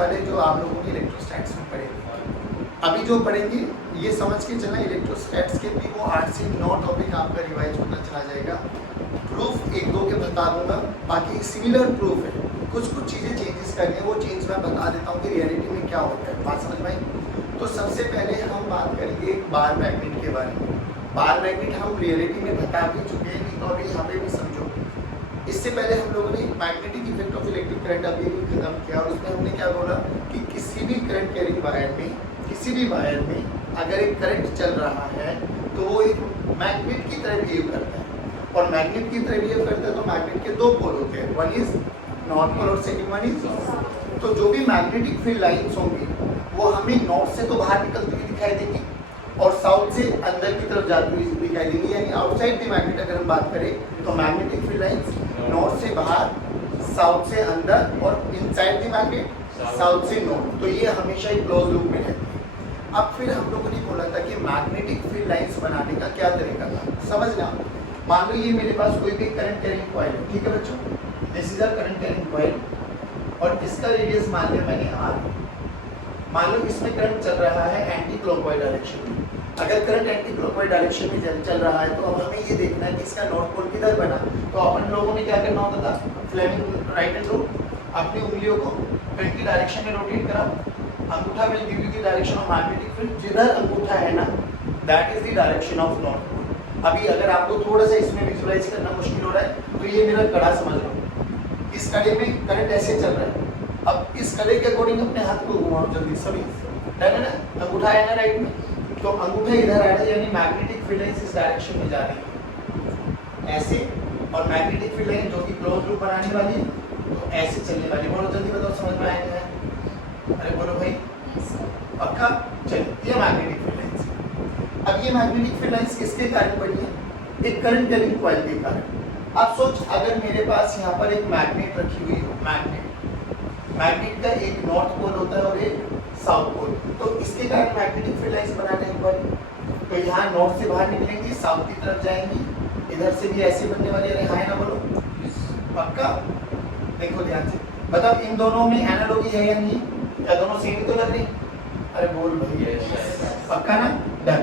वाले जो आप लोगों ने इलेक्ट्रोस्टैट्स में पढ़े। अभी जो पढ़ेंगे ये समझ के चलना, इलेक्ट्रोस्टैट्स के भी वो 8 से 9 टॉपिक आपका रिवाइज होता चला जाएगा। प्रूफ 1-2 के बता दूंगा, बाकी सिमिलर प्रूफ है, कुछ चीज़ें चेंजेस करनी है, वो चेंज मैं बता देता हूँ कि रियलिटी में क्या होता है। बात समझ में आई? तो सबसे पहले हम बात करेंगे एक बार मैग्नेट के बारे में। बार मैग्नेट हम रियलिटी में बता भी चुके हैं, तो अभी यहाँ पे भी समझो। इससे पहले हम लोगों ने magnetic effect of electric current अभी भी खत्म किया, और उसमें हमने क्या बोला कि किसी भी करंट कैरिंग वायर में, किसी भी वायर में अगर एक करंट चल रहा है तो वो एक मैग्नेट की तरह बिहेव करता है, और मैग्नेट की तरह बिहेव करता है तो मैग्नेट के 2 पोल होते हैं, वन इज नॉर्थ पोल और सेकंड वन इज। तो जो भी मैग्नेटिक फील्ड लाइंस होंगी वो हमें नॉर्थ से तो बाहर निकलती हुई दिखाई देंगी और साउथ से अंदर की तरफ जाती हुई दिखाई देंगी, यानी आउटसाइड द मैग्नेट अगर हम बात करें तो मैग्नेटिक फील्ड लाइंस नॉर्थ से बाहर, साउथ से अंदर, और इनसाइड द मैग्नेट साउथ से नॉर्थ। तो ये हमेशा ही क्लोज लूप में रहती है। अब फिर हम लोगों ने बोला था कि मैग्नेटिक फील्ड लाइंस बनाने का क्या तरीका था, समझना। मान लो ये मेरे पास कोई भी करंट कैरिंग कॉइल है, ठीक है बच्चों, this is a current carrying coil, और इसका रेडियस मान लिया मैंने r। मान लो इसमें करंट चल रहा है एंटी क्लॉकवाइज डायरेक्शन में। अगर करंट एंटी क्लॉकवाइज डायरेक्शन में चल रहा है तो अब हमें ये देखना है कि इसका नॉर्थ पोल किधर बना। तो अपन लोगों ने क्या करना होता था, फ्लेमिंग राइट हैंड रूल, अपनी उंगलियों को करंट की डायरेक्शन में रोटेट कराओ, अंगूठा will give you the direction of magnetic field, जिधर अंगूठा है ना that is the direction of north pole. अभी अगर आपको थोड़ा सा इसमें विजुअलाइज करना मुश्किल हो रहा है तो ये मेरा कड़ा समझ लो, इस कड़े में करंट ऐसे चल रहा है, अब इस कड़े के अकॉर्डिंग अपने हाथ को घुमाओ जल्दी सभी, है ना, अंगूठा है ना राइट में, तो अंगूठा इधर आ रहा है, यानी मैग्नेटिक फील्ड लाइंस इस डायरेक्शन में जा रही है ऐसे, और मैग्नेटिक फील्ड लाइन जो कि क्लोज लूप बनाने वाली है तो ऐसे चलने वाली। बोलो जल्दी बताओ, समझ में आया है? अरे बोलो भाई, पक्का? चलिए, ये मैग्नेटिक फील्ड लाइंस। अब ये मैग्नेटिक फील्ड लाइंस किसके कारण बनी है? एक करंट कैरिंग कॉइल के कारण। अब सोच, अगर मेरे पास यहाँ पर एक मैग्नेट रखी हुई हो, मैग्नेट का एक नॉर्थ पोल होता है और एक साउथ पोल, तो इसके कारण मैग्नेटिक फील्ड लाइंस बनाने पर तो यहाँ नॉर्थ से बाहर निकलेंगी, साउथ की तरफ जाएंगी, इधर से भी ऐसे बनने वाली। अरे हाँ ना बोलो, पक्का? देखो ध्यान से बताओ, इन दोनों में एनालॉजी है या नहीं, या दोनों सेम ही तो लग रही? अरे बोल भाई, पक्का ना? डन।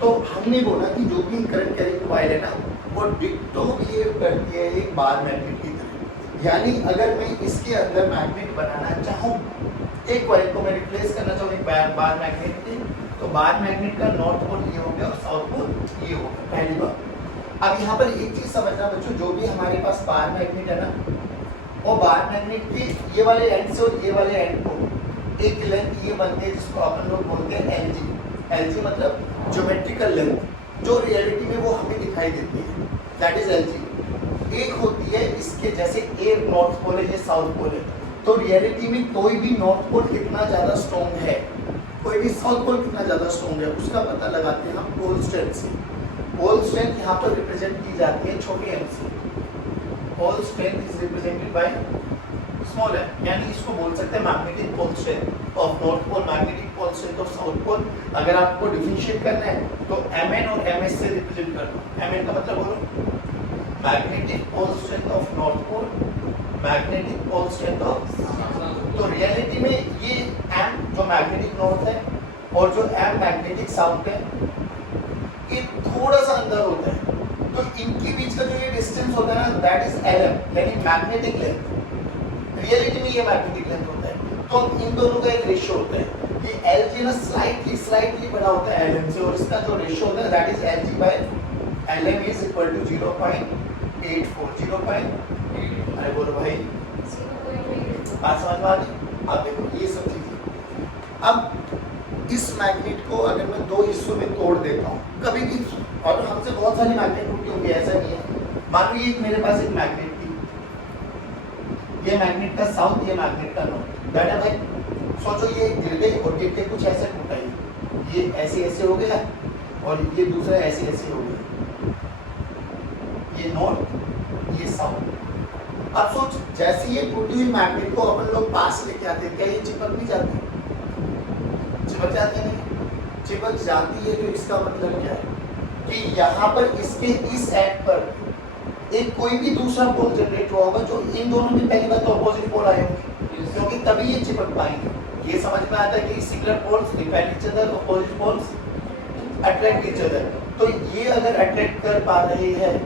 तो हमने बोला कि जो भी करंट कैरिंग कॉइल है ना वो डिक्टो बिहेव करती है एक बार मैग्नेट की तरह, यानी अगर मैं इसके अंदर मैग्नेट बनाना चाहूँ, एक कॉइल को मैं रिप्लेस करना चाहूँ एक बार मैग्नेट के, तो बार मैग्नेट का नॉर्थ पोल ये हो गया और साउथ पोल ये हो गया, पहली बात। अब यहाँ पर एक चीज समझना बच्चों, जो भी हमारे पास बार मैग्नेट है ना, वो बार मैग्नेट के ये वाले एंड से और ये वाले एंड को एक लेंथ ये बनती है जिसको अपन लोग बोलते हैं एलजी। एलजी मतलब ज्योमेट्रिकल लेंथ, जो रियलिटी में वो हमें दिखाई देती है, दैट इज एलजी। एक होती है इसके जैसे ए नॉर्थ पोल है, ये साउथ पोल है, तो रियलिटी में कोई भी नॉर्थ पोल कितना ज़्यादा स्ट्रॉन्ग है, कोई भी साउथ पोल कितना ज़्यादा स्ट्रॉन्ग है, उसका पता लगाते हैं हम पोल स्ट्रेंथ से। पोल स्ट्रेंथ यहाँ पर रिप्रेजेंट की जाती है छोटी एम से। Pole strength is represented by small m, यानी इसको बोल सकते हैं magnetic pole strength of north pole, magnetic pole strength of south pole. अगर आपको डिफरेंशिएट करना है तो mn और ms से रिप्रेजेंट कर दो। mn का मतलब बोलो magnetic pole strength of north pole, magnetic pole strength of. तो रियलिटी में ये m जो मैग्नेटिक नॉर्थ है और जो m मैग्नेटिक साउथ है, ये थोड़ा सा अंदर होता है, तो इनके बीच का जो ये डिस्टेंस होता है ना दैट इज lm, यानी मैग्नेटिक लेंथ। रियलिटी में ये मैग्नेटिक लेंथ होता है, तो इन दोनों का एक रेशियो होता है कि Lg ना स्लाइटली बड़ा होता है Lm से, और इसका जो रेशियो होता है that is Lg by Lm is equal to 0.84 0.8। अरे बोलो भाई, बात समझ में आ गई? अब देखो ये सब चीजें, अब इस मैग्नेट को अगर मैं 2 हिस्सों में तोड़ देता हूँ कभी भी, और हमसे बहुत सारी मैग्नेट टूटी होंगी, ऐसा नहीं है। मान लो ये मेरे पास एक मैग्नेट थी, ये मैग्नेट का साउथ, ये मैग्नेट का नॉर्थ, दैट है भाई। सोचो ये गिर गई और गिर के कुछ ऐसा टूटा ही, ये ऐसे हो गया और ये दूसरा ऐसे हो गया, ये नॉर्थ ये साउथ। अब सोच, जैसे ये टूटी हुई मैग्नेट को अपन लोग पास लेके आते हैं, क्या ये चिपक नहीं जाती? चिपक जाती नहीं? चिपक जाती है, तो इसका मतलब क्या है कि यहाँ पर इसके इस एंड पर एक कोई भी दूसरा पोल जनरेट हुआ होगा, जो इन दोनों में पहली बात तो अपोजिट पोल आए होंगे, क्योंकि तभी ये चिपक पाएंगे। ये समझ में आता है कि similar poles repel each other, opposite poles attract each other. तो ये अगर अट्रैक्ट कर पा रहे हैं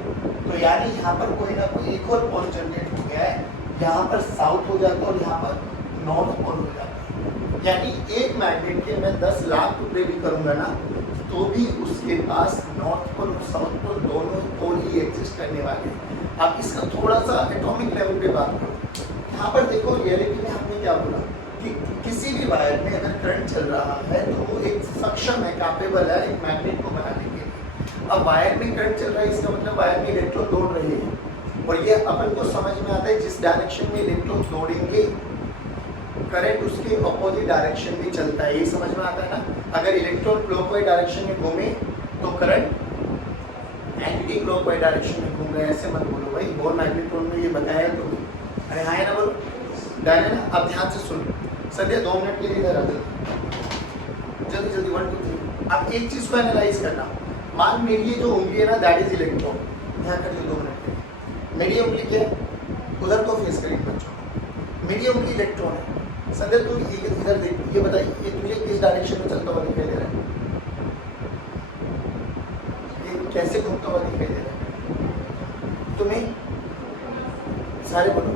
तो यानी यहाँ पर कोई ना कोई एक और पोल जनरेट हो गया है, यहाँ पर साउथ हो जाता है और यहाँ पर नॉर्थ पोल हो जाता है। यानी एक मैग्नेट के मैं 10 लाख टुकड़े भी करूँगा ना तो भी उसके पास नॉर्थ पोल और साउथ पोल दोनों पोल ही एग्जिस्ट करने वाले हैं। अब इसका थोड़ा सा एटॉमिक लेवल पे बात करो। यहाँ पर देखो रियलिटी में हमने क्या बोला कि किसी भी वायर में अगर करंट चल रहा है तो वो एक सक्षम है, कैपेबल है एक मैग्नेट को बनाने के लिए। अब वायर में करंट चल रहा है इसका मतलब वायर में इलेक्ट्रॉन दौड़ रहे हैं और ये अपन को समझ में आता है जिस डायरेक्शन में इलेक्ट्रॉन दौड़ेंगे करंट उसके अपोजिट डायरेक्शन में चलता है। ये समझ में आता है ना। अगर इलेक्ट्रॉन क्लॉकवाइज डायरेक्शन में घूमे तो करंट एंटी क्लॉकवाइज डायरेक्शन में घूम रहा है। ऐसे मत बोलो भाई, बोर मैग्नेट्रॉन में ये बताया तो अरे हाँ है ना, बोलो डायरे ना। अब ध्यान से सुन सर, 2 मिनट के लिए इधर आ जाओ जल्दी जल्दी, 1 2 3। अब एक चीज को एनालाइज करना। मान मेरी ये जो उंगली है ना दैट इज इलेक्ट्रॉन, ध्यान कर 2 मिनट के। मेरी उंगली क्या है, उधर को फेस करिए बच्चों। मेरी उंगली इलेक्ट्रॉन है। संदेश तू इधर देख, ये बताइए ये तुझे किस डायरेक्शन में चलता हुआ दिखाई दे रहा है, ये कैसे घूमता हुआ दिखाई दे रहा है तुम्हें? सारे बोलो,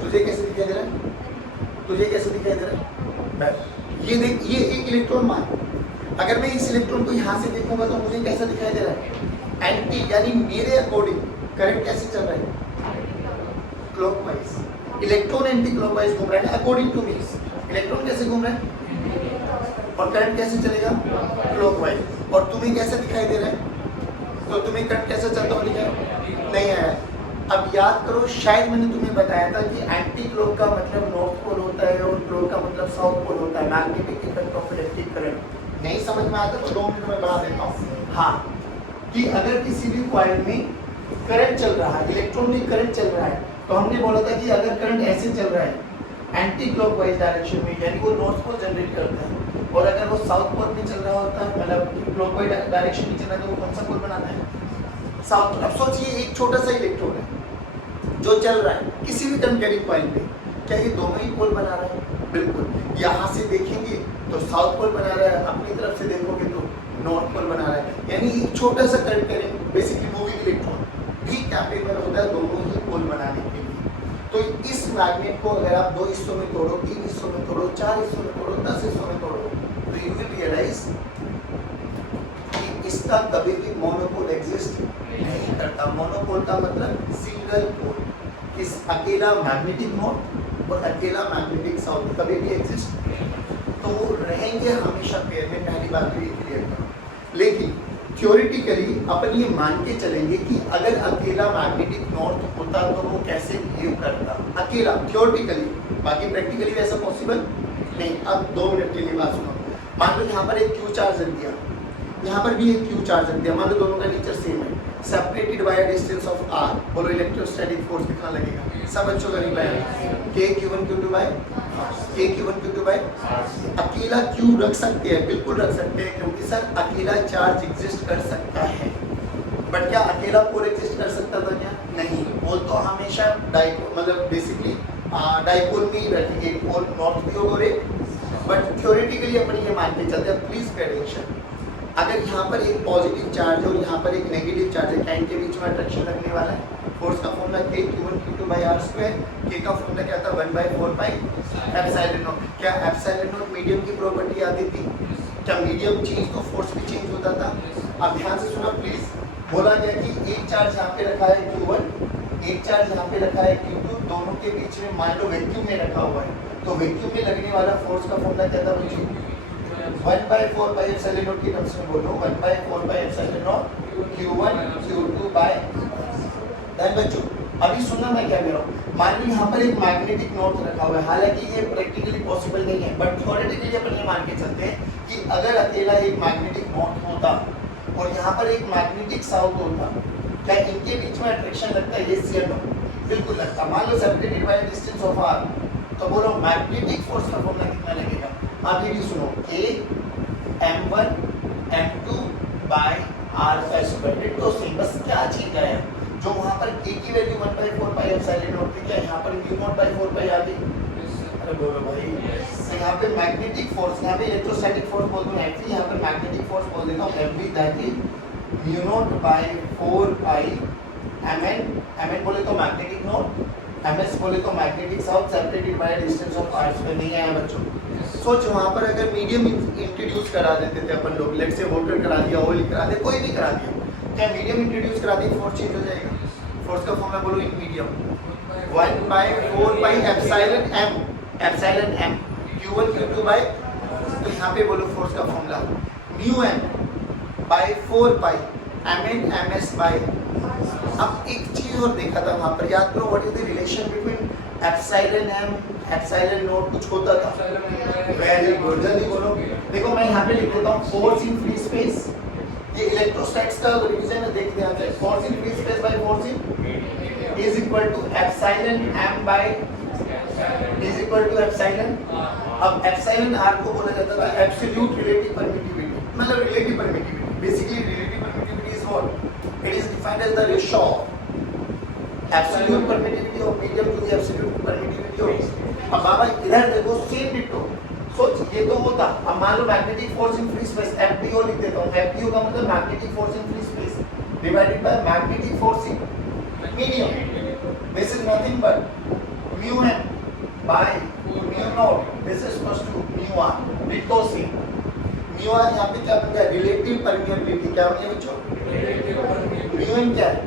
तुझे कैसे दिखाई दे रहा है, तुझे कैसे दिखाई दे रहा है? ये देख, ये एक इलेक्ट्रॉन मान, अगर मैं इस इलेक्ट्रॉन को यहाँ से देखूंगा तो मुझे कैसा दिखाई दे रहा है? एंटी, यानी मेरे अकॉर्डिंग करंट कैसे चल रहा है? क्लॉकवाइज। इलेक्ट्रॉन एंटी क्लॉकवाइज घूम रहा है अकॉर्डिंग टू मी। इलेक्ट्रॉन कैसे घूम रहा है और करंट कैसे चलेगा? क्लॉकवाइज। और तुम्हें कैसे दिखाई दे रहा है? तो तुम्हें करंट कैसे चलता हुआ दिखाई नहीं आया। अब याद करो, शायद मैंने तुम्हें बताया था कि एंटी क्लॉक का मतलब नॉर्थ पोल होता है और क्लॉक का मतलब साउथ पोल होता है। Magnetic effect of electric current नहीं समझ में आता तो 2 मिनट में बता देता हूँ। हाँ, कि अगर किसी भी कॉइल में करंट चल रहा है, इलेक्ट्रॉनिक करंट चल रहा है, तो हमने बोला था कि अगर करंट ऐसे चल रहा है एंटी क्लॉकवाइज डायरेक्शन में, यानी वो नॉर्थ पोल जनरेट करता है, और अगर वो साउथ पोल में चल रहा होता है, मतलब क्लॉकवाइज डायरेक्शन में चल रहा है, तो वो कौन सा पोल बनाता है? साउथ। अब सोचिए एक छोटा सा इलेक्ट्रॉन है जो चल रहा है किसी भी टर्न कैरिंग कॉइल पे, क्या ये दोनों ही पोल बना रहा है? बिल्कुल। यहाँ से देखेंगे तो साउथ पोल बना रहा है, अपनी तरफ से देखोगे तो नॉर्थ पोल बना रहा है। यानी एक छोटा सा turn carrying basically moving electron भी कैपेबल होता है दोनों ही पोल बनाने के लिए। तो इस मैग्नेट को अगर आप 2 हिस्सों में तोड़ो, 3 हिस्सों में तोड़ो, 4 हिस्सों में तोड़ो, 10 हिस्सों में तोड़ो, तो यू विल रियलाइज कि इसका कभी भी मोनोपोल एग्जिस्ट नहीं करता। मोनोपोल का मतलब सिंगल पोल। इस अकेला मैग्नेटिक नॉर्थ और अकेला मैग्नेटिक साउथ कभी भी एग्जिस्ट तो वो रहेंगे हमेशा पेयर में। पहली बात तो ये क्लियर करो। लेकिन थ्योरेटिकली अपन ये मान के चलेंगे कि अगर अकेला मैग्नेटिक नॉर्थ होता तो वो कैसे बिहेव करता, अकेला थ्योरेटिकली। बाकी प्रैक्टिकली वैसा पॉसिबल नहीं। अब 2 मिनट के लिए बात सुनो। मान लो यहाँ पर एक क्यू चार्ज रख दिया, यहाँ पर भी एक क्यू चार्ज रख दिया, मान लो दोनों का नेचर सेम है, separated by a distance of r। बोलो इलेक्ट्रोस्टैटिक फोर्स कितना लगेगा? सब बच्चों का नहीं पाया। k q1 q2 by k q1 q2 by. अकेला q रख सकते हैं, बिल्कुल रख सकते हैं, क्योंकि सर अकेला चार्ज एग्जिस्ट कर सकता है। बट क्या अकेला पोल एग्जिस्ट कर सकता था क्या? नहीं। पोल तो हमेशा डाइपोल, मतलब बेसिकली डाइपोल में ही रखेंगे, पोल नॉर्थ भी होगा और एक। बट थ्योरेटिकली अपन ये मान के चलते हैं, प्लीज पे अटेंशन। अगर यहाँ पर एक पॉजिटिव चार्ज है और यहाँ पर एक नेगेटिव चार्ज है, क्या इनके बीच में अट्रैक्शन लगने वाला है? फोर्स का formula k q1 q2 by r square. k का फॉर्मूला क्या था? 1/4 पाई एप्सिलॉन नॉट। क्या एप्सिलॉन नॉट मीडियम की प्रॉपर्टी आती थी? क्या मीडियम चेंज तो फोर्स भी चेंज होता था? अब ध्यान से सुना प्लीज। बोला गया कि एक चार्ज यहाँ पे रखा है q1, एक चार्ज यहाँ पे रखा है q2, दोनों के बीच में मान लो वैक्यूम में रखा हुआ है, तो वैक्यूम में लगने वाला फोर्स का फॉर्मूला क्या था बच्चों? 1/4 पाई एप्सिलॉन नॉट की टर्म्स में बोलो, 1/4 pi epsilon naught q1 q2 by. Then बच्चों अभी सुनना मैं क्या कह रहा हूँ। मान लो यहाँ पर एक मैग्नेटिक नॉर्थ रखा हुआ है, हालांकि ये प्रैक्टिकली पॉसिबल नहीं है, बट थ्योरेटिकली अपन ये मान के चलते हैं कि अगर अकेला एक मैग्नेटिक नॉर्थ होता और यहाँ पर एक मैग्नेटिक साउथ होता, क्या इनके बीच में अट्रैक्शन लगता है? yes या no? बिल्कुल लगता। मान लो separated by distance of r, तो बोलो मैग्नेटिक फोर्स का फॉर्मूला कितना लगेगा? आप ये भी सुनो, a m1 m2 by r square. तो सेम, बस क्या चीज है जो वहां पर k की वैल्यू 1/4 पाई एप्सिलॉन नॉट थी, क्या यहाँ पर q0/4 पाई आ गई? अरे बोलो भाई। तो यहाँ पे मैग्नेटिक फोर्स, यहाँ पे इलेक्ट्रोस्टैटिक फोर्स बोल दूँ एफ, यहाँ पे मैग्नेटिक फोर्स बोल देता हूँ F B, that is mu naught by 4 pi M N बोले तो मैग्नेटिक नॉट, एम एस बोले तो magnetic south separated by distance of आर्ट्स में नहीं आया बच्चों। सोच वहाँ पर अगर मीडियम इंट्रोड्यूस करा देते थे अपन लोग, लेट से वाटर करा दिया, ऑयल करा दिया, कोई भी करा दिया, क्या मीडियम इंट्रोड्यूस करा दिया फोर्स चेंज हो जाएगा? फोर्स का फॉर्मूला बोलो in medium 1 by 4 pi epsilon m, epsilon m q1 q2 by, तो यहाँ पे बोलो फोर्स का formula mu m by 4 pi mn ms by। अब एक चीज और देखा था वहाँ पर, याद करो what is the relation between epsilon m epsilon not, कुछ होता था। वेरी गुड, जल्दी बोलो। देखो मैं यहाँ पे लिख देता हूँ फोर्स इन फ्री स्पेस, ये इलेक्ट्रोस्टैटिक्स का रिवीजन में देख ध्यान से, force in free space by force in is equal to epsilon m by is equal to epsilon। अब epsilon r को बोला जाता था absolute relative permittivity, मतलब relative permittivity। Basically relative permittivity is what? It is defined as the ratio of absolute permittivity of medium to the absolute permittivity of। अब बाबा इधर देखो same ditto, सोच ये तो होता। अब मान लो magnetic force in free space FPO लिख देता हूँ, FPO का मतलब magnetic force in free space divided by magnetic force in medium, this is nothing but mu m by mu naught, this is equals to mu r, ditto से mu r यहाँ पे क्या बन गया? Relative permeability. क्या बन गया बच्चों? mu m क्या है?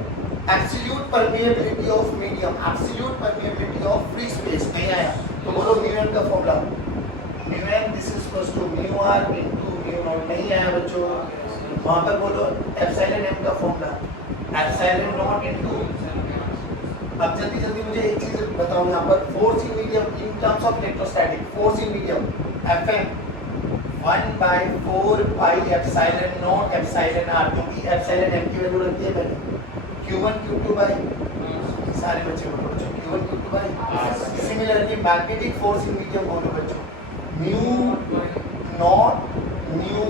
Absolute permeability of medium, absolute permeability of free space. नहीं आया तो बोलो mu m का formula mu m this is equals to mu r into mu naught। नहीं आया बच्चों, वहाँ पर बोलो एप्सिलॉन m का फॉर्मूला एप्सिलॉन नॉट इनटू। अब जल्दी जल्दी मुझे एक चीज बताओ यहाँ पर, force in medium in terms of electrostatic, force in medium Fm 1 by 4 pi epsilon not epsilon r, क्योंकि एप्सिलॉन m की वैल्यू रखती है मैंने q1 q2 by, सारे बच्चे बोलो बच्चों q1 q2 by। Similarly magnetic force in medium बोलो बच्चों mu naught mu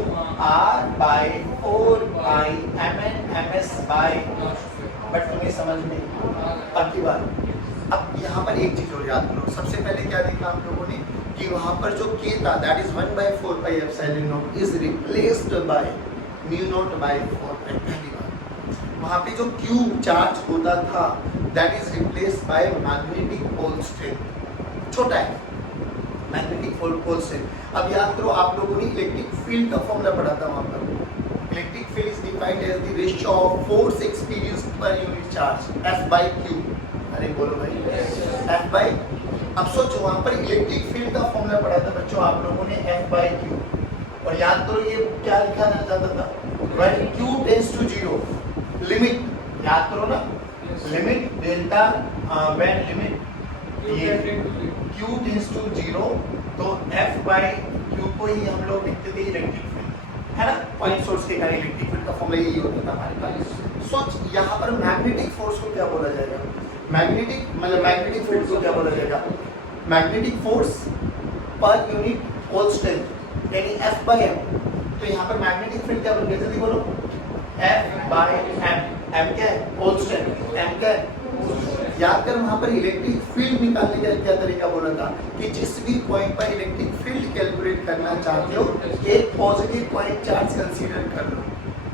r by 4 pi mn ms by। But तुम्हें समझ में अब की बात। अब यहाँ पर एक चीज और याद करो, सबसे पहले क्या देखा हम लोगों ने कि वहाँ पर जो k था that is 1 by 4 pi epsilon not is replaced by mu not by 4 pi। पहली बात, वहाँ पे जो q चार्ज होता था that is replaced by magnetic pole strength, छोटा है मैग्नेटिक पोल स्ट्रेंथ। अब याद करो आप लोगों ने इलेक्ट्रिक फील्ड का फॉर्मूला पढ़ा था वहाँ पर, electric field is defined as the ratio of force experienced per unit charge F by Q। अरे बोलो भाई F by। अब सोचो वहाँ पर इलेक्ट्रिक फील्ड का फॉर्मूला पढ़ा था बच्चों आप लोगों ने F by Q, और याद करो ये क्या लिखा जाता था? when Q tends to 0 limit, याद करो ना, लिमिट डेल्टा व्हेन लिमिट ये Q tends to 0 तो F by Q को ही हम लोग लिखते थे इलेक्ट्रिक है ना, पॉइंट सोर्स के कारण इलेक्ट्रिक फील्ड का फॉर्मूला यही होता था हमारे पास। सोच यहाँ पर मैग्नेटिक फोर्स को क्या बोला जाएगा? मैग्नेटिक मतलब मैग्नेटिक फील्ड को क्या बोला जाएगा? Magnetic force per unit pole strength यानी F by m। तो यहाँ पर मैग्नेटिक फील्ड क्या बन गया? जल्दी बोलो F by m। m क्या है? Pole strength. m क्या है? याद कर वहाँ पर इलेक्ट्रिक फील्ड निकालने का क्या तरीका बोला था कि जिस भी पॉइंट पर इलेक्ट्रिक फील्ड कैलकुलेट करना चाहते हो एक पॉजिटिव पॉइंट चार्ज कंसीडर कर लो,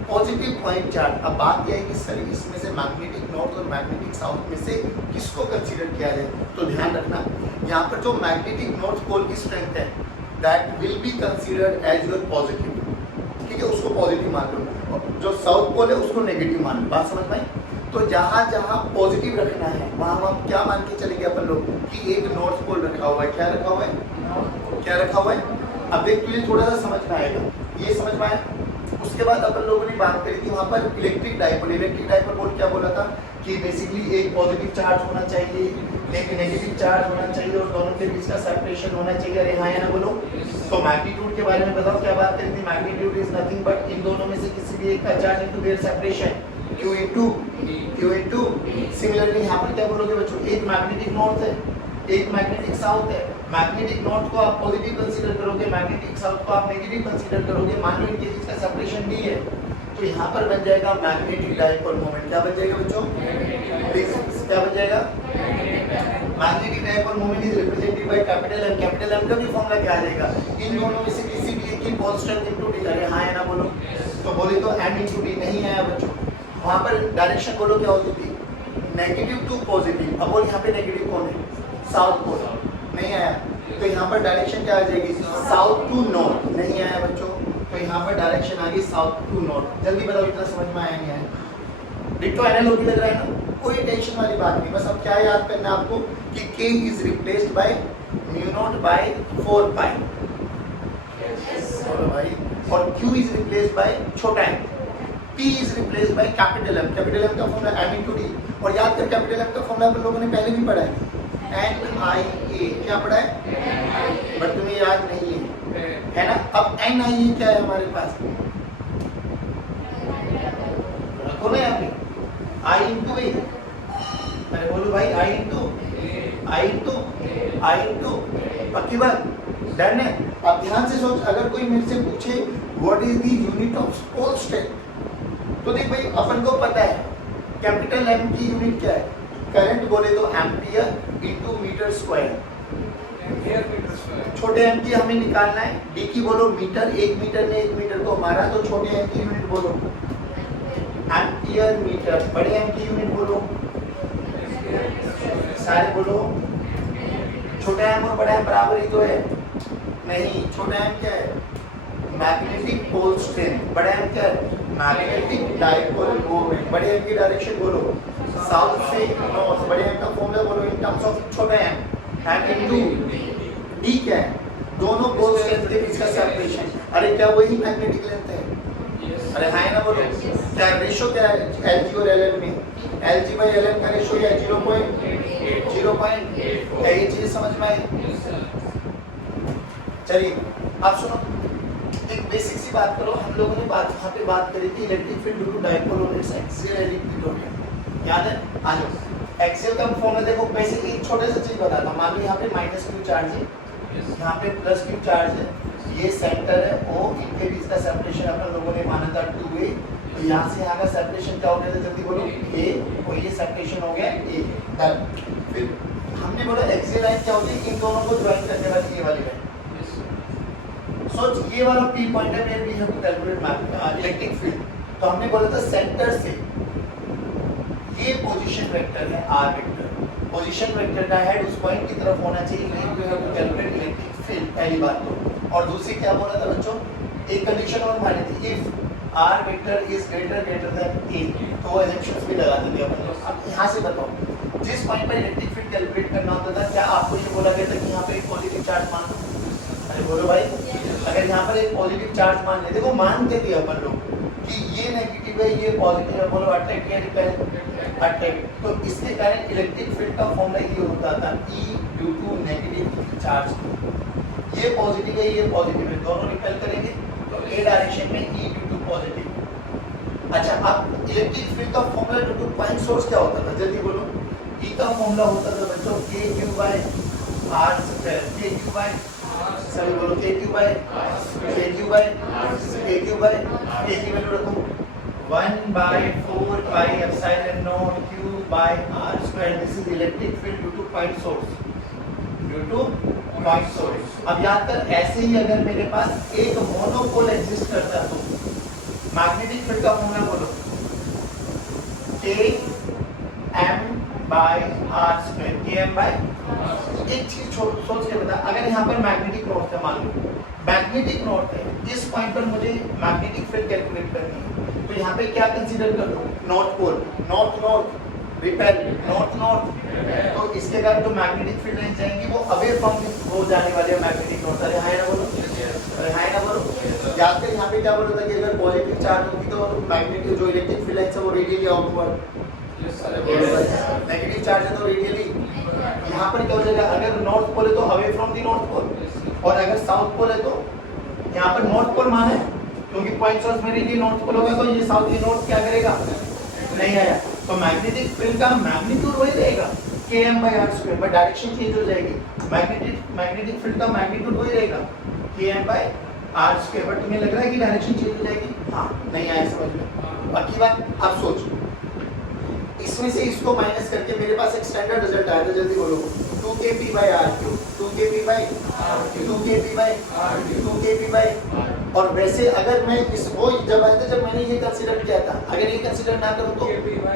पॉजिटिव पॉइंट चार्ज। अब बात यह है कि सर इसमें से मैग्नेटिक नॉर्थ और मैग्नेटिक साउथ में से किसको कंसीडर किया जाए? तो ध्यान रखना यहाँ पर जो मैग्नेटिक नॉर्थ पोल की स्ट्रेंथ है that will be considered as your positive, ठीक है, उसको पॉजिटिव मान लो, जो साउथ पोल है उसको नेगेटिव मान लो। बात समझ में? तो जहाँ जहाँ पॉजिटिव रखना है वहाँ हम क्या मान के चलेंगे अपन लोग कि एक नॉर्थ पोल रखा हुआ है। क्या रखा हुआ है? क्या रखा हुआ है? अब देख तुझे थोड़ा सा समझ में आएगा, ये समझ में आया। उसके बाद अपन लोगों ने बात करी थी वहाँ पर इलेक्ट्रिक डाइपोल। इलेक्ट्रिक डाइपोल बोल क्या बोला था कि बेसिकली एक पॉजिटिव चार्ज होना चाहिए, एक नेगेटिव चार्ज होना चाहिए और दोनों के बीच का सेपरेशन होना चाहिए। अरे हाँ या ना बोलो। तो मैग्नीट्यूड के बारे में बताओ, क्या बात करी थी? Magnitude is nothing but in दोनों में से किसी भी एक का charge into their separation Q into। Similarly यहाँ पर क्या बोलोगे बच्चों? एक मैग्नेटिक नॉर्थ है, एक मैग्नेटिक साउथ है। मैग्नेटिक नॉर्थ को आप पॉजिटिव कंसीडर करोगे, मैग्नेटिक साउथ को आप नेगेटिव कंसीडर करोगे। मान लो इनके बीच का सेपरेशन D है तो यहाँ पर बन जाएगा मैग्नेटिक डाइपोल मोमेंट। क्या बन जाएगा बच्चों? क्या बन जाएगा? Magnetic dipole moment is represented by capital M. Capital M का भी फॉर्मूला क्या आ जाएगा, इन दोनों में से किसी भी एक की पोल स्ट्रेंथ इनटू डी। अरे हाँ है ना बोलो, तो बोले तो m इनटू डी नहीं आया बच्चों। वहां पर डायरेक्शन बोलो क्या होती थी, नेगेटिव टू पॉजिटिव। अब बोल यहाँ पे नेगेटिव कौन है, साउथ पोल, नहीं आया। तो यहाँ पर डायरेक्शन क्या आ जाएगी, साउथ टू नॉर्थ, नहीं आया बच्चों। तो यहाँ पर डायरेक्शन आ गई साउथ टू नॉर्थ। जल्दी बताओ इतना समझ में आया नहीं आया। डिट्टो एनालॉजी लग रहा है ना, कोई टेंशन वाली बात नहीं। बस अब क्या याद करना है आपको कि k is replaced by mu naught by 4 pi भाई, और q इज रिप्लेस्ड बाय छोटा m, p is replaced by capital M। Capital M का फॉर्मूला m इनटू d। और याद कर कैपिटल M का फॉर्मूला अपन लोगों ने पहले भी पढ़ा है, NIA। क्या पढ़ा है, बट तुम्हें याद नहीं है ना। अब NIA क्या है हमारे पास, रखो ना यहाँ पे I इंटू ए। अरे बोलो भाई I इंटू पक्की बात, डन है। अब ध्यान से सोच, अगर कोई मेरे से पूछे what is the unit of pole strength, तो देख भाई अपन को पता है कैपिटल M की यूनिट क्या है, करंट बोले तो एम्पियर इनटू मीटर स्क्वायर। छोटे m की हमें निकालना है, d की बोलो मीटर, 1 मीटर ने 1 मीटर को हमारा, तो छोटे m की यूनिट बोलो एम्पियर मीटर। बड़े m की यूनिट बोलो, सारे बोलो। छोटा m और बड़ा m बराबर ही तो है, नहीं। छोटा m क्या है, मैग्नेटिक पोल स्ट्रेंथ। बड़ा m क्या है, मैग्नेटिक डायपोल मोमेंट। बड़े m की डायरेक्शन बोलो साउथ से नॉर्थ। बड़े m का फॉर्मूला बोलो इन टर्म्स ऑफ छोटा m इनटू d क्या है, दोनों पोल स्ट्रेंथ के बीच का सेपरेशन। अरे क्या वही मैग्नेटिक लेंथ है, अरे हाँ ना बोलो। क्या रेशो क्या है Lg और Ln में, Lg/Ln का रेशो क्या है 0.0.8। ये चीज समझ में आई। चलिए अब सुनो, एक बेसिक सी बात करो। हम लोगों ने वहाँ पे बात करी थी electric field due to dipole और इट्स एक्सियल इलेक्ट्रिक, याद है। आ जाओ, एक्सियल का फॉर्मूला देखो। बेसिकली एक छोटे से चीज बताता हूं। मान लो यहाँ पे -q चार्ज है, यहाँ पे +q चार्ज है, ये सेंटर है O, इनके बीच का सेपरेशन अपन लोगों ने माना था 2a। तो यहाँ से यहाँ का सेपरेशन क्या हो गया था, जल्दी बोलो, a, और ये सेपरेशन हो गया a। फिर हमने बोला एक्सियल लाइन क्या होती है, इन दोनों को ज्वाइन करने वाली ये वाली लाइन। सोच ये वाला P पॉइंट है, where we have to calculate electric field. तो हमने बोला था सेंटर से ये पोजीशन वेक्टर है r वेक्टर, पोजीशन वेक्टर का हेड उस पॉइंट की तरफ होना चाहिए, we have to calculate electric field. पहली बात तो। और दूसरी क्या बोला था बच्चों, एक कंडीशन और मानी थी, if r vector is greater than a, तो वो assumptions भी लगा देंगे अपन लोग। अब यहाँ से बताओ, जिस पॉइंट पर इलेक्ट्रिक फील्ड कैलकुलेट करना होता था, क्या आपको ये बोला गया था कि यहाँ पे एक पॉजिटिव चार्ज मान लो। अरे बोलो भाई, अगर यहाँ पर एक पॉजिटिव चार्ज मान ले, देखो मान के दिया अपन लोग कि ये नेगेटिव है ये पॉजिटिव है, बोलो अट्रैक्ट या रिपेल, अट्रैक्ट। तो इसके कारण इलेक्ट्रिक फील्ड का फॉर्मूला ये होता था E due to negative charge. ये पॉजिटिव है ये पॉजिटिव है, दोनों रिपेल करेंगे, तो ए डायरेक्शन में E ड्यू टू पॉजिटिव। अच्छा, अब इलेक्ट्रिक फील्ड का formula due to point source क्या होता था, जल्दी बोलो। E का फॉर्मूला होता था बच्चों KQ/R², KQ/ सभी बोलो KQ की वैल्यू रखो 1/4 pi epsilon naught q by r square। This is electric field due to point source. अब याद कर, ऐसे ही अगर मेरे पास एक मोनोपोल एग्जिस्ट करता तो मैग्नेटिक फील्ड का फॉर्मूला बोलो Km/r²। एक चीज सोच के बता, अगर यहाँ पर मैग्नेटिक नॉर्थ है, मान लो मैग्नेटिक नॉर्थ है, इस पॉइंट पर मुझे मैग्नेटिक फील्ड कैलकुलेट करनी है, तो यहाँ पे क्या कंसीडर कर लो, north pole, north repel, north. तो इसके कारण जो मैग्नेटिक फील्ड लाइन जाएंगी वो अवे फ्रॉम हो जाने वाले मैग्नेटिक नॉर्थ। अरे हाय ना बोलो, अरे हाय ना बोलो। याद कर यहाँ पे क्या बोला था कि अगर पॉजिटिव चार्ज होगी तो मैग्नेटिक जो इलेक्ट्रिक फील्ड लाइन है वो रेडियली आउटवर्ड, नेगेटिव चार्ज है तो रेडियली। यहाँ पर क्या हो जाएगा, अगर नॉर्थ पोल है तो away from the north pole, और अगर साउथ पोल है तो यहाँ पर नॉर्थ पोल मान है, क्योंकि पॉइंट सोर्स में ये नॉर्थ पोल होगा, तो ये साउथ ये नॉर्थ क्या करेगा, नहीं आया। तो मैग्नेटिक फील्ड का मैग्नीट्यूड वही रहेगा Km/r², बट डायरेक्शन चेंज हो जाएगी। मैग्नेटिक फील्ड का मैग्नीट्यूड वही रहेगा Km/r², बट तुम्हें लग रहा है कि डायरेक्शन चेंज हो जाएगी, हाँ नहीं आया समझ में। बाकी बात आप सोच, इसमें से इसको माइनस करके मेरे पास एक स्टैंडर्ड रिजल्ट आया था, जल्दी बोलो 2kp/r3 2kp/2kp/2kp और वैसे अगर मैं इस वो जब आया था जब मैंने ये कंसीडर किया था, अगर ये कंसीडर ना करूं तो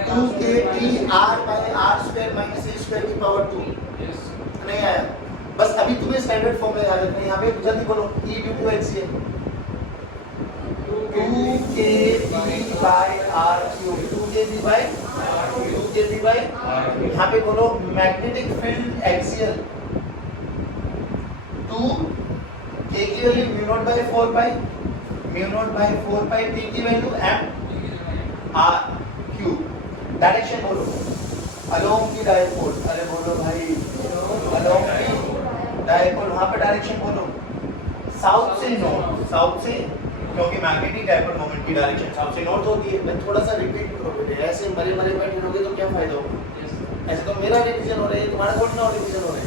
2kpr/r² - a² की पावर 2 नहीं आया। बस अभी तुम्हें स्टैंडर्ड फॉर्मूला याद रखना है, यहाँ पे जल्दी बोलो E due to HCl 2kp/r3 यहाँ पे बोलो मैग्नेटिक फील्ड एक्सियल 2 k की वैल्यू μ0/4 p की value m r cube. Direction बोलो अलोंग की डायपोल, अरे बोलो भाई अलोंग की डायपोल, वहां पर डायरेक्शन बोलो साउथ से नॉर्थ, साउथ से क्योंकि मैग्नेटिक डायपोल मोमेंट की डायरेक्शन साउथ से नॉर्थ होती है। मैं थोड़ा सा रिपीट करो बेटे, ऐसे मरे बैठे रहोगे तो क्या फायदा होगा। ऐसे तो मेरा रिवीजन हो रहा है, तुम्हारा थोड़ा ना रिवीजन हो रहा है।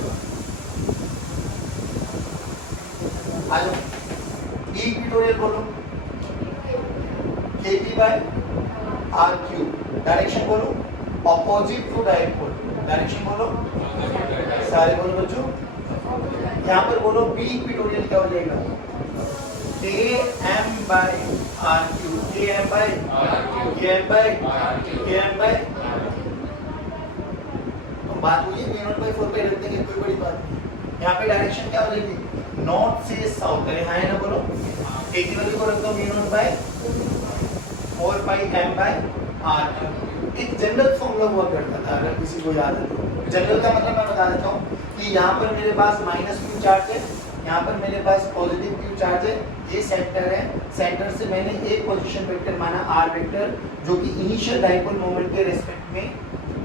आ जाओ इक्वेटोरियल बोलो kp/r3 डायरेक्शन बोलो ऑपोजिट टू डायपोल, डायरेक्शन बोलो सारे बोलो बच्चों। यहाँ पर बोलो बी इक्वेटोरियल क्या हो जाएगा km/r3 तो बात हुई μ0/4 पे रख देंगे, कोई बड़ी बात नहीं। यहाँ पे डायरेक्शन क्या हो जाएगी नॉर्थ से साउथ, अरे हाँ है ना बोलो। k की वैल्यू को रख दो μ0/4πm/r। एक जनरल फॉर्मूला हुआ करता था, अगर किसी को याद है तो। जनरल का मतलब मैं बता देता हूँ कि यहाँ पर मेरे पास -q चार्ज है, यहाँ पर मेरे पास पॉजिटिव q चार्ज है, ये सेंटर है, सेंटर से मैंने एक पोजीशन वेक्टर माना r वेक्टर जो कि इनिशियल डायपोल मोमेंट के रिस्पेक्ट में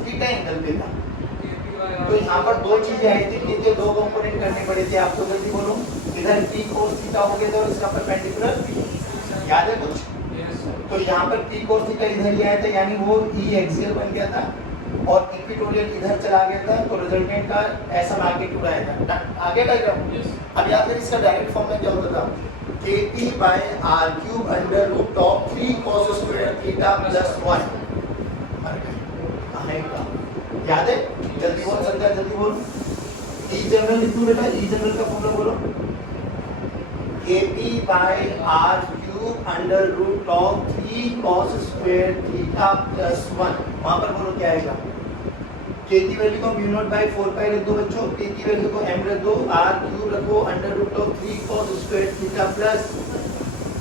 थीटा एंगल पे था। तो यहाँ पर दो चीजें आई थी, इनके दो कंपोनेंट करने पड़े थे, आपको जल्दी बोलो। इधर p cos थीटा हो गया था और इसका परपेंडिकुलर याद है कुछ? तो यहाँ पर p cos थीटा इधर ही आया था, यानी वो E एक्सियल बन गया था और इक्वेटोरियल इधर चला गया था, तो रिजल्टेंट का ऐसा मैग्नीट्यूड आया था। आगे डायग्राम अब याद करिए, इसका डायरेक्ट फॉर्मूला क्या होता था kp/r3 √3 cos² थीटा + 1 याद है? जल्दी बोल सकता है, जल्दी बोल। ई जनरल लिखो बेटा, ई जनरल का फॉर्मूला बोलो kp/r3 √3 cos² थीटा + 1 वहां पर बोलो क्या आएगा। k की वैल्यू को μ0/4π रख दो बच्चों, k की वैल्यू को m रख दो, r3 रखो √3 cos² थीटा प्लस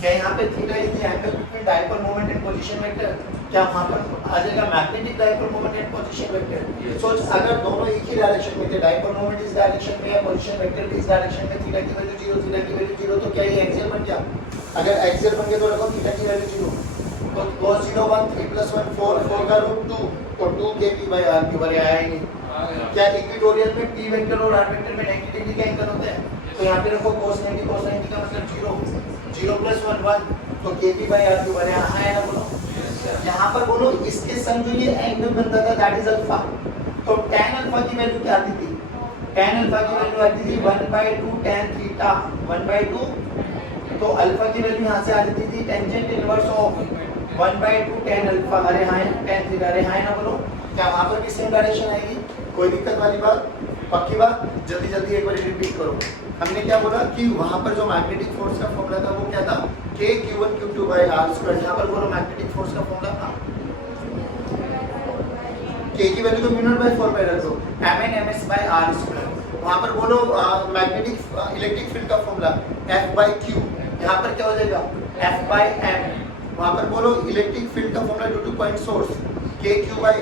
क्या यहाँ पे theta is the angle between dipole moment and position vector, क्या वहां पर आ जाएगा magnetic dipole moment and position vector. सोच अगर दोनों एक ही डायरेक्शन में थे, डायपोल मोमेंट इस डायरेक्शन में या पोजीशन वेक्टर भी इस डायरेक्शन में, थीटा की वैल्यू 0 थीटा की वैल्यू 0, तो क्या ये एक्सियल बन गया। अगर एक्सियल बन गया तो रखो थीटा की वैल्यू 0, तो cos 0 1 3 + 1 4 4 का रूट 2 तो 2kp/r3 बने आया ही नहीं। क्या इक्वेटोरियल में p वेक्टर और r वेक्टर में नेगेटिवली क्या एंगल होते हैं, तो यहाँ पे रखो cos 90 का मतलब 0 0 + 1 1 तो kp/r3 बने आया ना बोलो। यहाँ पर बोलो इसके संग जो ये एंगल बनता था दैट इज अल्फा, तो tan अल्फा की वैल्यू क्या आती थी, tan अल्फा की वैल्यू आती थी 1/2 tan थीटा 1/2, तो अल्फा की वैल्यू यहाँ से आ जाती थी tangent inverse of 1/2 tan alpha, अरे हाँ tan थीटा, अरे हाँ ना बोलो। क्या वहाँ पर भी सेम डायरेक्शन आएगी, कोई दिक्कत वाली बात, पक्की बात। जल्दी जल्दी एक बार रिपीट करो। हमने क्या बोला कि वहाँ पर जो मैग्नेटिक फोर्स का फॉर्मूला था वो क्या था kq1q2/r²। यहाँ पर बोलो मैग्नेटिक फोर्स का फॉर्मूला था k की वैल्यू को μ0/4 पे रख दो, mn/ms/r²। वहाँ पर बोलो मैग्नेटिक इलेक्ट्रिक फील्ड का फॉर्मूला F/q, यहाँ पर क्या हो जाएगा F/m। वहाँ पर बोलो इलेक्ट्रिक फील्ड का formula due to point source kq/r²,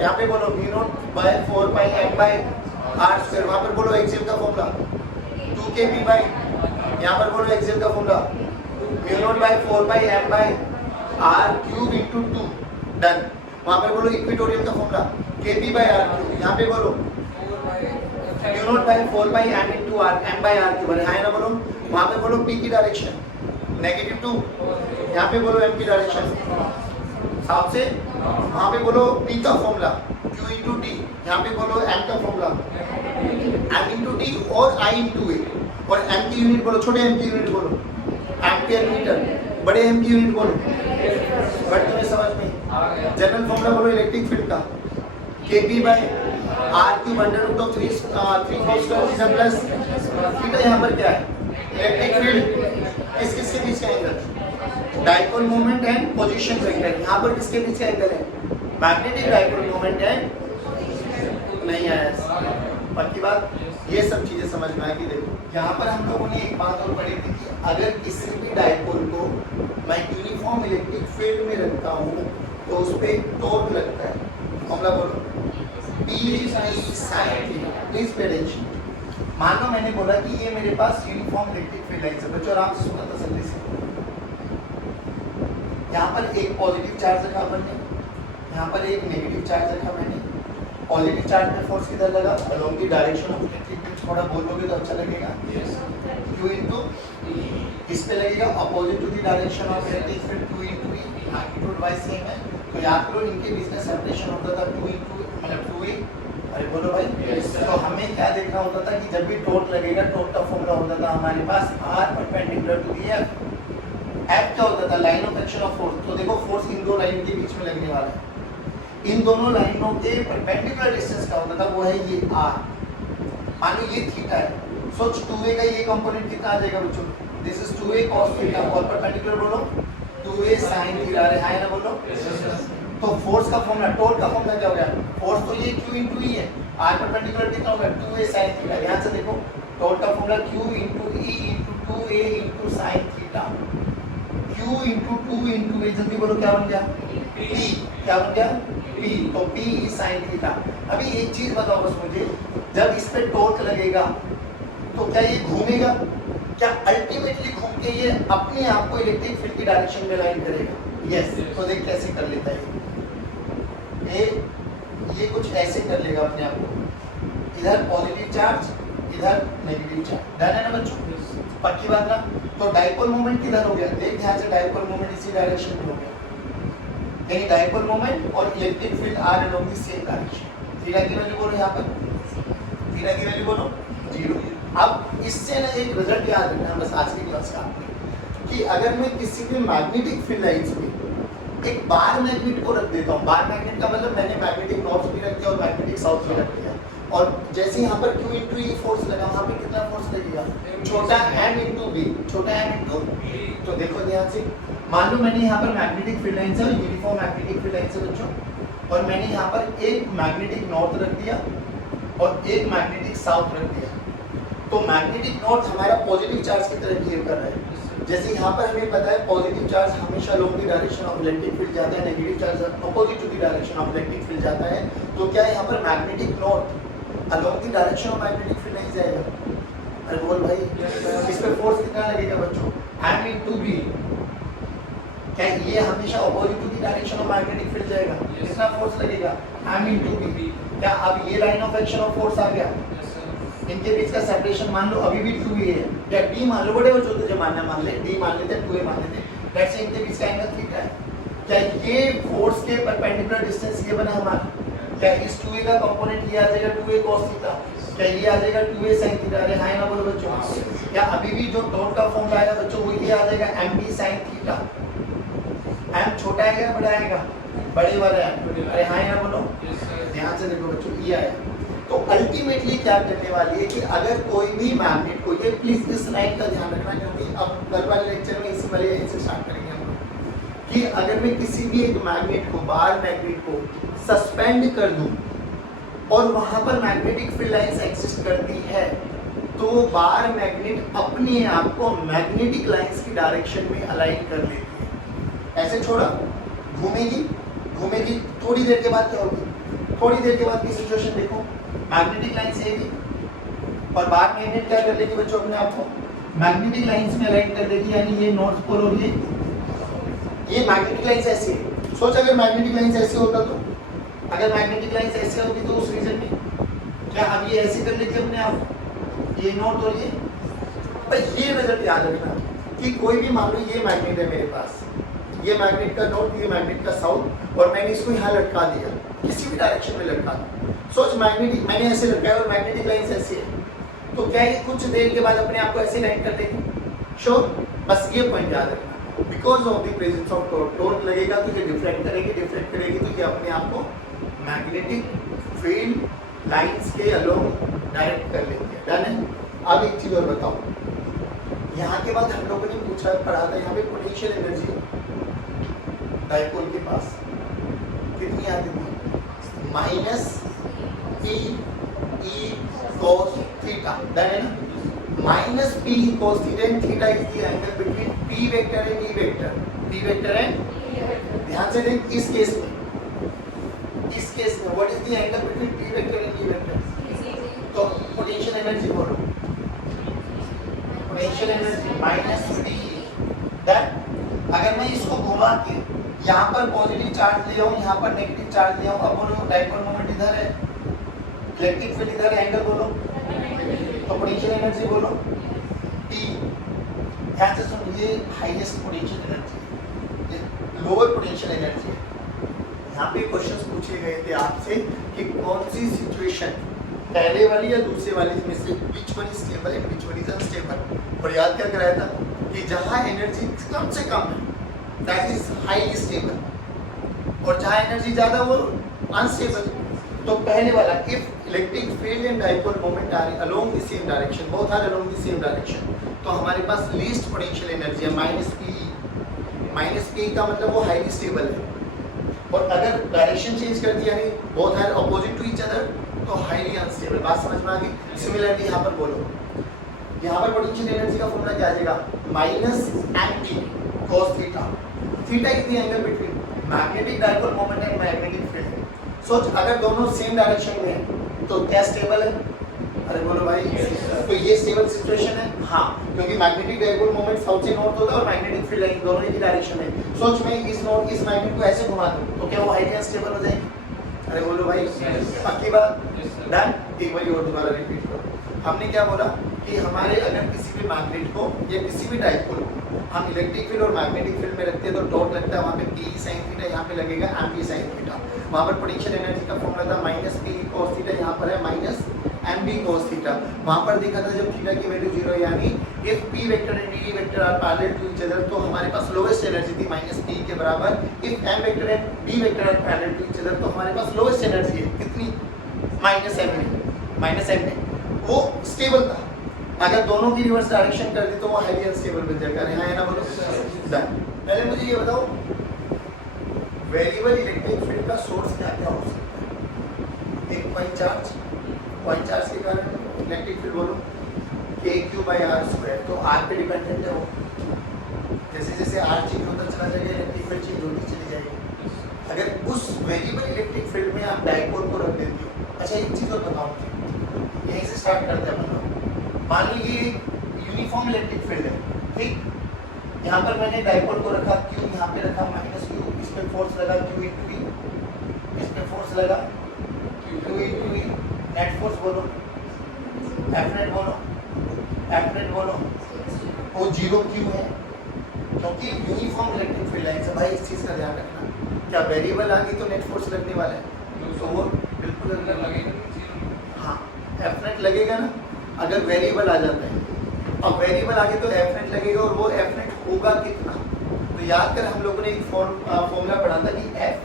यहाँ पे बोलो μ0/4πm/r²। वहाँ पर बोलो एक्सियल का फॉर्मूला 2kp, यहाँ पर बोलो एक्सियल का फॉर्मूला μ0/4πm/r³ × 2 डन। वहाँ पर बोलो इक्वेटोरियल का फॉर्मूला kp/r3, यहाँ पे बोलो μ0/4πm × m/r³ है ना बोलो। वहाँ पे बोलो p की डायरेक्शन -2, यहाँ पे बोलो m की डायरेक्शन साउथ से, वहाँ पे बोलो p का फॉर्मूला q × t, यहाँ पे बोलो m का फॉर्मूला m × t और I × a, और m की यूनिट बोलो, छोटे m की यूनिट बोलो एम्पियर मीटर, बड़े m की यूनिट बोलो। बट तुम्हें समझ में जनरल फॉर्मूला बोलो इलेक्ट्रिक फील्ड का, Kp by R cube under root of 3 4 square plus theta. यहाँ पर क्या है, इलेक्ट्रिक फील्ड किस किस के बीच का angle, dipole moment and position vector. यहाँ पर किसके बीच का एंगल है, मैग्नेटिक डाइपोल मोमेंट एंड, नहीं आया पक्की बात। ये सब चीजें समझ में आएगी। देखो यहाँ पर हम लोगों ने एक बात और पढ़ी थी कि अगर किसी भी डाइपोल को मैं यूनिफॉर्म इलेक्ट्रिक फील्ड में रखता हूँ तो उस पर टॉर्क लगता है। फॉर्मूला बोलो P sin theta. Please pay attention. मान लो मैंने बोला कि ये मेरे पास यूनिफॉर्म इलेक्ट्रिक फील्ड लाइन है, बच्चों आराम से सुना तसल्ली से। यहाँ पर एक पॉजिटिव चार्ज रखा अपन ने, यहाँ पर एक नेगेटिव चार्ज रखा मैंने। पॉजिटिव चार्ज में फोर्स किधर लगा, along the direction of electric field. थोड़ा बोलोगे तो अच्छा लगेगा। Q इनटू इस पे लगेगा, opposite to the direction of electric field Q into E, magnitude wise same है। तो याद करो इनके बीच का सेपरेशन होता था 2 इनटू मतलब 2A। अरे बोलो भाई तो हमें क्या देखना होता था कि जब भी टॉर्क लगेगा, टॉर्क का फॉर्मूला होता था हमारे पास R perpendicular to the F। F क्या होता था, line of action of force. तो देखो फोर्स इन दो लाइन के बीच में लगने वाला है, इन दोनों लाइनों के परपेंडिकुलर डिस्टेंस क्या होता था, वो है ये R। मानो ये थीटा है, सोच 2A का ये कंपोनेंट कितना आ जाएगा बच्चों, this is 2A cos theta और परपेंडिकुलर बोलो 2A sin थीटा। अरे हां ना बोलो। तो फोर्स का फॉर्मूला, टॉर्क का फॉर्मूला क्या हो गया, फोर्स तो ये Q इनटू E है, R परपेंडिकुलर कितना होगा 2A sin थीटा। ध्यान से देखो टॉर्क का formula Q into E into 2A into sin theta. Q into 2 into A, जल्दी बोलो क्या बन गया, P। क्या बन गया, P। तो P is sin थीटा। अभी एक चीज बताओ बस मुझे, जब इस पे टॉर्क लगेगा तो क्या ये घूमेगा, क्या अल्टीमेटली घूम के ये अपने आप को इलेक्ट्रिक फील्ड की डायरेक्शन में लाइन करेगा। यस तो देख कैसे कर लेता है ये कुछ ऐसे कर लेगा अपने आप को, इधर पॉजिटिव चार्ज इधर नेगेटिव चार्ज। डन है ना बच्चों, पक्की बात ना। तो डाइपोल मोमेंट किधर हो गया, देख ध्यान से, डाइपोल मोमेंट इसी डायरेक्शन में हो गया, यानी डाइपोल मोमेंट और electric field are along the same direction. Theta की वैल्यू बोलो, यहाँ पर थीटा की वैल्यू बोलो 0। अब इससे ना एक रिजल्ट याद रखना बस आज की क्लास का, कि अगर मैं किसी भी मैग्नेटिक फील्ड लाइंस में एक बार मैग्नेट को रख देता हूँ, बार मैग्नेट का मतलब मैंने मैग्नेटिक नॉर्थ भी रख दिया और मैग्नेटिक साउथ भी रख दिया, और जैसे यहाँ पर Q इनटू E फोर्स लगा, वहाँ पे कितना फोर्स लगेगा, छोटा m इनटू B, छोटा m इनटू। तो देखो ध्यान से, मान लो मैंने यहाँ पर मैग्नेटिक फील्ड लाइंस है और यूनिफॉर्म मैग्नेटिक फील्ड लाइंस है बच्चों, और मैंने यहाँ पर एक मैग्नेटिक नॉर्थ रख दिया और एक मैग्नेटिक साउथ रख दिया। तो मैग्नेटिक नॉर्थ हमारा पॉजिटिव चार्ज की तरह बिहेव कर रहा है। जैसे यहाँ पर हमें पता है पॉजिटिव चार्ज हमेशा along the direction of electric field जाता है, negative charge opposite to the direction of electric field जाता है। तो क्या यहाँ पर magnetic north along the direction of magnetic field नहीं जाएगा। अरे बोल भाई इस पे फोर्स कितना लगेगा बच्चों, m इनटू B। क्या ये हमेशा opposite to the direction of magnetic field जाएगा, कितना फोर्स लगेगा, m इनटू B। क्या अब ये line of action of force आ गया, इनके बीच का सेपरेशन मान लो अभी भी 2A है, या D मान लो, बड़े हो जो तुझे मानना मान ले, D मान लेते 2A मान लेते, लेट्स से इनके बीच का एंगल थीटा है। क्या ये फोर्स के परपेंडिकुलर डिस्टेंस ये बना हमारा, क्या इस 2A का कंपोनेंट ये आ जाएगा 2A cos थीटा, क्या ये आ जाएगा 2A sin थीटा। अरे हां ना बोलो बच्चों, क्या अभी भी जो टॉर्क का फॉर्मूला आएगा बच्चों वो ये आ जाएगा mb sin थीटा। m छोटा आएगा या बड़ा आएगा, बड़े वाला है। अरे हां ना बोलो, ध्यान से देखो बच्चों ये आया। तो अल्टीमेटली क्या करने वाली है कि अगर कोई भी मैग्नेट को, ये प्लीज इस लाइन का ध्यान रखना क्योंकि अब कल वाले लेक्चर में इसी वाले से स्टार्ट करेंगे हम लोग, कि अगर मैं किसी भी एक मैग्नेट को, बार मैग्नेट को सस्पेंड कर दूं और वहां पर मैग्नेटिक फील्ड लाइंस एग्जिस्ट करती है, तो बार मैग्नेट अपने आप को मैग्नेटिक लाइंस की डायरेक्शन में अलाइन कर लेती है। ऐसे छोड़ा घूमेगी घूमेगी, थोड़ी देर के बाद क्या होगी, थोड़ी देर के बाद की सिचुएशन देखो, मैग्नेटिक लाइन से भी और बार मैग्नेट क्या कर लेगी बच्चों, अपने आप को मैग्नेटिक लाइंस में अलाइन कर देगी, यानी ये नॉर्थ पोल और ये मैग्नेटिक लाइंस ऐसी है। सोच अगर मैग्नेटिक लाइंस ऐसे होता तो, अगर मैग्नेटिक लाइंस ऐसे होती तो उस रीजन में क्या अब ये ऐसे कर लेती अपने आप, ये नॉर्थ और ये। पर ये रिजल्ट याद रखना कि कोई भी मान लो ये मैग्नेट है मेरे पास, ये मैग्नेट का नॉर्थ, ये मैग्नेट का साउथ, और मैंने इसको यहाँ लटका दिया, किसी भी डायरेक्शन में लटका दिया। सोच मैग्नेटिक मैंने ऐसे लटकाया और मैग्नेटिक लाइंस ऐसी है, तो क्या ये कुछ देर के बाद अपने आप को ऐसे लाइन कर देगी, श्योर। बस ये पॉइंट याद रखना। Because of the presence of torque, torque लगेगा तो ये डिफ्लेक्ट करेगी तो ये अपने आप को मैग्नेटिक फील्ड लाइंस के अलोंग डायरेक्ट कर लेती है। डन है। अब एक चीज और बताओ, यहाँ के बाद हम लोगों ने पढ़ा था यहाँ पे पोटेंशियल एनर्जी डाइपोल के पास कितनी आती थी, minus P E cos theta. Done है ना। Minus P cos theta and theta is the angle between P vector and E vector. P vector and, ध्यान से देख इस केस में what is the angle between P vector and E vector. तो potential energy बोलो, potential energy minus D. Done. अगर मैं इसको घुमा के यहाँ पर पॉजिटिव चार्ज लिया हूँ, यहाँ पर नेगेटिव चार्ज लिया हूँ, अब बोलो डाइपोल मोमेंट इधर है, इलेक्ट्रिक फील्ड इधर है, एंगल बोलो, तो पोटेंशियल एनर्जी बोलो P। ध्यान से सुन, ये हाईएस्ट पोटेंशियल एनर्जी है, ये लोअर पोटेंशियल एनर्जी है। यहाँ पे क्वेश्चंस पूछे गए थे आपसे कि कौन सी सिचुएशन, पहले वाली या दूसरे वाली में से which one is stable and which one is unstable। और याद क्या कराया था कि जहाँ एनर्जी कम से कम है that is highly stable, और जहाँ एनर्जी ज़्यादा वो unstable। तो पहले वाला, if electric field and dipole moment are along the same direction, both are along the same direction, तो हमारे पास लीस्ट पोटेंशियल एनर्जी है माइनस पी का मतलब वो हाईली स्टेबल है। और अगर डायरेक्शन चेंज कर दिया यानी both are opposite to each other तो हाईली अनस्टेबल। बात समझ में आ गई। सिमिलरली यहाँ पर बोलो, यहाँ पर पोटेंशियल एनर्जी का फॉर्मूला क्या आ जाएगा, minus M P cos theta. Theta is the angle between magnetic dipole moment and magnetic field. सोच अगर दोनों सेम डायरेक्शन में हैं तो क्या स्टेबल है, अरे बोलो भाई, तो ये स्टेबल सिचुएशन है। हाँ, क्योंकि मैग्नेटिक डाइपोल मोमेंट साउथ से नॉर्थ होता है और मैग्नेटिक फील्ड लाइन दोनों ही डायरेक्शन में। सोच मैं इस नॉर्थ इस मैग्नेट को ऐसे घुमा दूं तो क्या वो हाईली अनस्टेबल हो जाएगी, अरे बोलो भाई, पक्की बात। डन। एक बार और दोबारा रिपीट करो। हमने क्या बोला कि हमारे अगर किसी भी मैग्नेट को या किसी भी डाइपोल को हम इलेक्ट्रिक फील्ड और मैग्नेटिक फील्ड में रखते हैं तो डॉट लगता है वहाँ पे पी साइन थीटा, यहाँ पे लगेगा एम पी साइन थीटा। वहाँ पर पोटेंशियल एनर्जी का फॉर्मूला था माइनस पी cos थीटा, यहाँ पर है minus M B cos theta. वहाँ पर देखा था जब थीटा की वैल्यू 0 यानी if P vector and E vector are parallel to each other तो हमारे पास लोवेस्ट एनर्जी थी माइनस पी के बराबर। If M vector and B vector are parallel to each other तो हमारे पास लोवेस्ट एनर्जी है कितनी, माइनस एम। वो स्टेबल था। अगर दोनों की रिवर्स डायरेक्शन कर दी तो वो हाईली अनस्टेबल बन जाएगा। हाँ है ना, बोलो। डन। पहले मुझे ये बताओ वेरिएबल इलेक्ट्रिक फील्ड का सोर्स क्या क्या हो सकता है। एक पॉइंट चार्ज के कारण इलेक्ट्रिक फील्ड बोलो KQ/R², तो R पे डिपेंडेंट है वो। जैसे जैसे R चेंज होता चला जाएगा इलेक्ट्रिक फील्ड चेंज होती चली जाएगी। अगर उस वेरिएबल इलेक्ट्रिक फील्ड में आप डाइपोल को रख देते हो, अच्छा एक चीज़ और बताओ, यहीं से स्टार्ट करते हैं मतलब। मान लीजिए यूनिफॉर्म इलेक्ट्रिक फील्ड है, ठीक। यहाँ पर मैंने डाइपोल को रखा Q, यहाँ पे रखा -Q, इस पे फोर्स लगा Q × E, इस पे फोर्स लगा Q × E। नेट फोर्स बोलो, F नेट बोलो, वो 0Q है क्योंकि यूनिफॉर्म इलेक्ट्रिक फील्ड है। भाई इस चीज़ का ध्यान रखना, क्या वेरिएबल आ गई तो नेट फोर्स लगने वाला है, तो वो बिल्कुल लगेगा। हाँ, F नेट लगेगा ना अगर वेरिएबल आ जाता है। अब वेरिएबल आगे तो एफ नेट लगेगा और वो एफ नेट होगा कितना, तो याद कर हम लोगों ने एक फॉर्मूला पढ़ा था कि F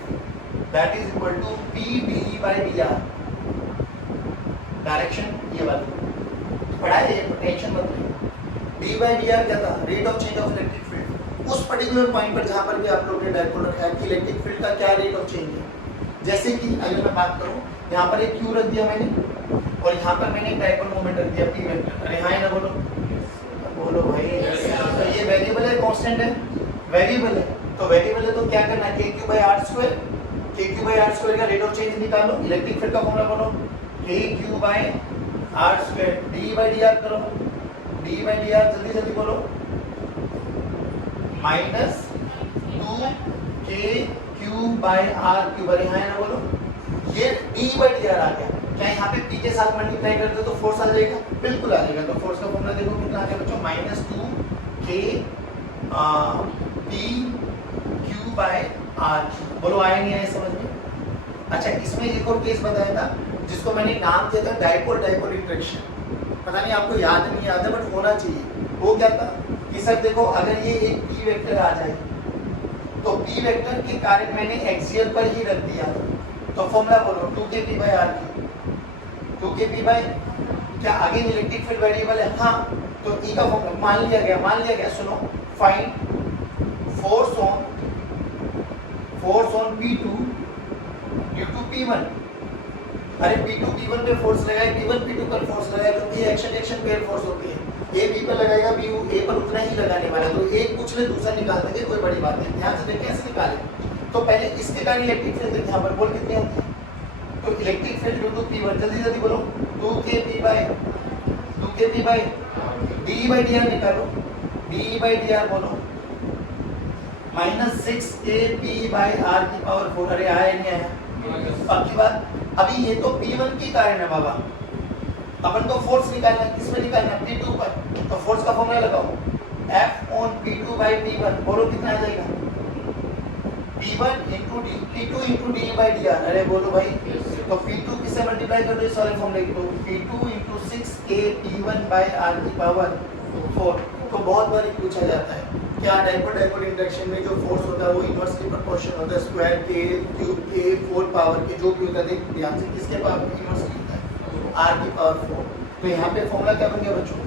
that is equal to P D D R. Direction ये वाली पढ़ा है, ये टेंशन मत लो। डी/डी/आर क्या था, rate of change of electric field. उस पर्टिकुलर पॉइंट पर जहाँ पर भी आप लोगों ने डाइपोल रखा है कि इलेक्ट्रिक फील्ड का क्या रेट ऑफ चेंज है। जैसे कि अगर मैं बात करूँ, यहाँ पर एक क्यू रख दिया मैंने और यहाँ पर मैंने एक डाइपोल मोमेंट रख दिया पी वेक्टर। अरे हाँ ना, बोलो भाई। तो ये वेरिएबल है, कांस्टेंट है, वेरिएबल है तो वेरिएबल है तो क्या करना है, KQ/R², KQ/R² का रेट ऑफ चेंज निकालो। इलेक्ट्रिक फील्ड का फॉर्मूला बोलो KQ/R², D/dr करो, D/dr जल्दी जल्दी बोलो, -2KQ/R³। अरे हाँ ना, बोलो। ये D/dr आ गया। क्या यहाँ पे P के साथ मल्टीप्लाई कर दो तो फोर्स आ जाएगा, बिल्कुल आ जाएगा। तो फोर्स का फॉर्मूला देखो कितना आ गया बच्चों, -2KPQ/R। बोलो आया नहीं आया समझ में। अच्छा, इसमें एक और केस बताया था जिसको मैंने नाम दिया था डाइपोल इंटरेक्शन। पता नहीं आपको याद नहीं याद है बट होना चाहिए। वो क्या था कि सर देखो अगर ये एक पी वेक्टर आ जाए तो पी वेक्टर के कारण मैंने एक्सियल पर ही रख दिया, तो फॉर्मूला बोलो 2kp/r की 2kp क्या आगे इलेक्ट्रिक फील्ड वेरिएबल है? हाँ, तो ई का फॉर्मूला मान लिया गया। सुनो, find force on P2 due to P1। अरे P2 P1 पे फोर्स लगाए, P1 P2 पर फोर्स लगाए, तो ये एक्शन पेयर फोर्स होती है। ए बी पर लगाएगा, बी ए पर उतना ही लगाने वाला है, तो एक पूछ ले दूसरा निकाल देंगे, कोई बड़ी बात नहीं। ध्यान से देखें कैसे निकालें। तो पहले इसके कारण इलेक्ट्रिक फील्ड यहाँ पर बोल कितनी होती है, तो electric field due to P1 जल्दी बोलो 2kp/d/dr निकालो, d/dr बोलो -6kp/r⁴। अरे आया नहीं आया? पक्की बात। अभी ये तो P1 के कारण है बाबा, अपन को फोर्स निकालना, किस पे निकालना? P2 पर। तो फोर्स का फॉर्मूला लगाओ F/P2/P1 बोलो कितना आ जाएगा? P1 × d P2 × d/dr। अरे बोलो भाई, तो P2 किससे मल्टीप्लाई कर दो इस वाले फॉर्मूले की, तो P2 × 6kp1/r⁴। तो बहुत बार पूछा जाता है क्या डाइपोल इंडक्शन में जो फोर्स होता है वो इनवर्सली प्रोपोर्शनल होता है स्क्वायर के, क्यूब के, 4 पावर के, जो भी होता है। ध्यान से किसके पावर इनवर्सली होता है? r⁴। तो यहाँ पे फॉर्मूला क्या बन गया बच्चों?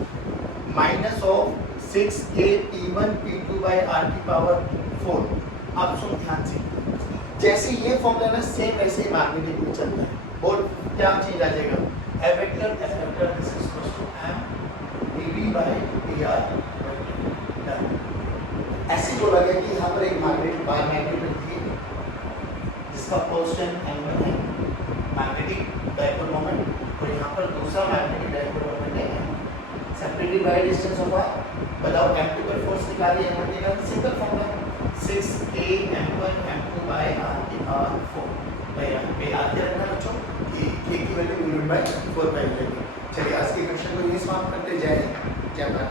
-6kp1p2/r⁴। अब सुन ध्यान से, जैसे ये फॉर्मूला ना सेम वैसे ही मैग्नेटिक में चलता है। और क्या चेंज आ जाएगा? F vector m dv/dr। ऐसे बोला गया कि यहाँ पर एक मैग्नेट है जिसका पोजीशन m1 है, मैग्नेटिक डाइपोल मोमेंट, और यहाँ पर दूसरा मैग्नेटिक डाइपोल मोमेंट है separated by distance of r। बताओ m2 पर फोर्स निकालिए, m1 निकालिए, सिंपल फॉर्मूला 6km1m2/r⁴। भाई यहाँ पे याद रखना बच्चों कि k की वैल्यू यूनिट बाय 4 पाई लगेगी। चलिए आज के क्वेश्चन को यही समाप्त करते जाए। जय भारत।